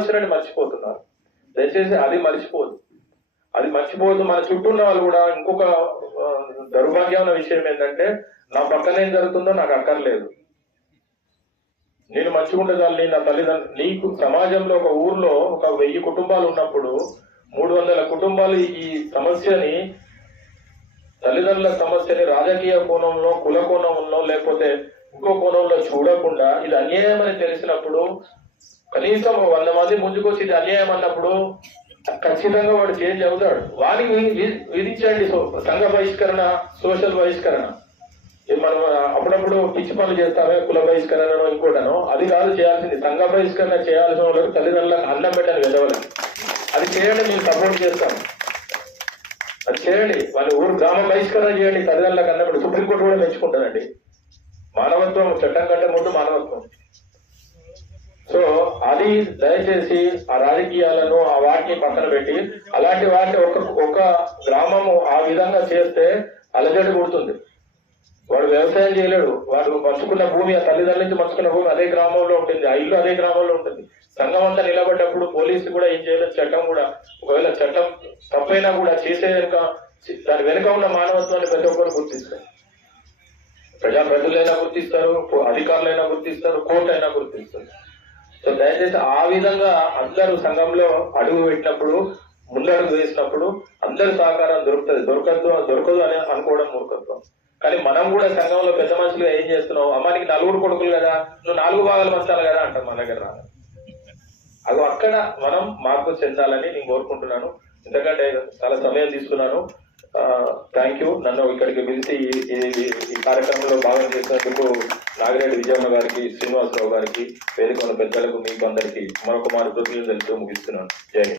ఆలోచనని మర్చిపోతున్నారు. దయచేసి అది మర్చిపోదు. మన చుట్టూ ఉన్న వాళ్ళు కూడా ఇంకొక దౌర్భాగ్యమైన విషయం ఏంటంటే, నా పక్కన ఏం జరుగుతుందో నాకు అక్కర్లేదు, నేను మంచిగా ఉండగలని నా తల్లిదండ్రులు. నీకు సమాజంలో ఒక ఊర్లో ఒక 1000 కుటుంబాలు ఉన్నప్పుడు 300 కుటుంబాలు ఈ సమస్యని, తల్లిదండ్రుల సమస్యని రాజకీయ కోణంలో, కుల కోణంలో, లేకపోతే ఇంకో కోణంలో చూడకుండా ఇది అన్యాయం అని తెలిసినప్పుడు, కనీసం 100 మంది ముందుకొచ్చి ఇది అన్యాయం అన్నప్పుడు ఖచ్చితంగా వాడు చేంజ్ అవుతాడు. వారికి విధించండి సంఘ బహిష్కరణ, సోషల్ బహిష్కరణ. మనం అప్పుడప్పుడు పిచ్చి పనులు చేస్తామే, కుల బహిష్కరణను ఇంకోటనో, అది కాదు చేయాల్సింది. సంఘ బహిష్కరణ చేయాల్సిన వాళ్ళకి తల్లిదండ్రులకు అన్నం పెట్టని వెదవలేదు. అది చేయండి, మేము సపోర్ట్ చేస్తాం. అది చేయండి. వాళ్ళ ఊరు గ్రామ బహిష్కరణ చేయండి, తల్లిదండ్రులకు అన్నం పెట్టి. సుప్రీంకోర్టు కూడా మెచ్చుకుంటానండి. మానవత్వం చట్టం కంటే ముందు మానవత్వం. సో అది దయచేసి ఆ రాజకీయాలను, ఆ వాటిని పక్కన పెట్టి, అలాంటి వాటిని ఒక గ్రామము ఆ విధంగా చేస్తే అలజడి పుడుతుంది. వాడు వ్యవసాయం చేయలేడు. వాడు పంచుకున్న భూమి, ఆ తల్లిదండ్రుల నుంచి పంచుకున్న భూమి అదే గ్రామంలో ఉంటుంది, ఆ ఇల్లు అదే గ్రామంలో ఉంటుంది. సంఘం అంతా నిలబడ్డప్పుడు పోలీసు కూడా ఏం చేయలేదు. చట్టం కూడా, ఒకవేళ చట్టం తప్పైనా కూడా చేసే దాని వెనుక ఉన్న మానవత్వాన్ని ప్రతి ఒక్కరు గుర్తిస్తారు. ప్రజాప్రతినిధులైనా గుర్తిస్తారు, అధికారులైనా గుర్తిస్తారు, కోర్టు అయినా గుర్తిస్తారు. సో దయచేసి ఆ విధంగా అందరూ సంఘంలో అడుగు పెట్టినప్పుడు, ముందడుగు వేసినప్పుడు అందరి సహకారం దొరకదు అని అనుకోవడం మూర్ఖత్వం. కానీ మనం కూడా సంఘంలో పెద్ద మనుషులుగా ఏం చేస్తున్నావు, అమ్మ నీకు 4 కొడుకులు కదా, నువ్వు 4 భాగాలు పంచాలి కదా అంటాం మన దగ్గర. అది అక్కడ మనం మార్పు చెందాలని నేను కోరుకుంటున్నాను. ఎందుకంటే చాలా సమయం తీసుకున్నాను. Thank you. నన్ను ఇక్కడికి పిలిచి ఈ కార్యక్రమంలో భాగం చేసినందుకు నాగిరెడ్డి విజయమ్మ గారికి, శ్రీనివాసరావు గారికి, వేదిక ఉన్న పెద్దలకు, మీకు అందరికీ మరొక మారు కృతజ్ఞతలు తెలుస్తూ ముగిస్తున్నాను. జై హింద్.